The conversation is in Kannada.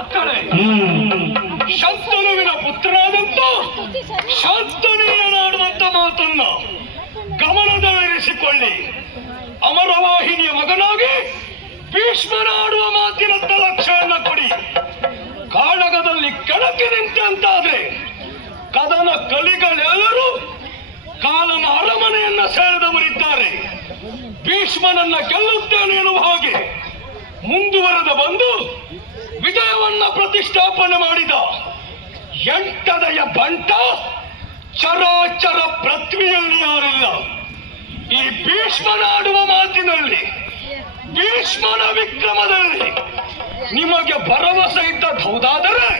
ಮಕ್ಕಳೇ, ಶಂತನುವಿನ ಪುತ್ರನಾದಂತ ಶಾಂತನೀಯನಾಡುವಂತ ಮಾತನ್ನ ಗಮನದಲ್ಲಿರಿಸಿಕೊಳ್ಳಿ. ಅಮರವಾಹಿನಿಯ ಮಗನಾಗಿ ಭೀಷ್ಮನಾಡುವ ಮಾತಿನಂತ ಲಕ್ಷ್ಯವನ್ನು ಕೊಡಿ. ಕಾಳಗದಲ್ಲಿ ಕೆಳಕ್ಕೆ ನಿಂತಂತಾದ್ರೆ ಕದನ ಕಲಿಗಳೆಲ್ಲರೂ ಕಾಲನ ಅರಮನೆಯನ್ನ ಸೆಳೆದವರಿದ್ದಾರೆ. ಭೀಷ್ಮನನ್ನ ಗೆಲ್ಲುತ್ತೇನೆ ಎನ್ನುವ ಹಾಗೆ ಮುಂದುವರೆದ ಬಂದು ವಿಜಯವನ್ನ ಪ್ರತಿಷ್ಠಾಪನೆ ಮಾಡಿದ ಎಂಟದೆಯ ಬಂಟ ಚರಾಚರ ಪೃಥ್ವಿಯಲ್ಲಿ ಯಾರಿಲ್ಲ. ಈ ಭೀಷ್ಮನಾಡುವ ಮಾತಿನಲ್ಲಿ, ಭೀಷ್ಮನ ವಿಕ್ರಮದಲ್ಲಿ ನಿಮಗೆ ಭರವಸೆ ಇದ್ದದ್ದು ಹೌದಾದರೆ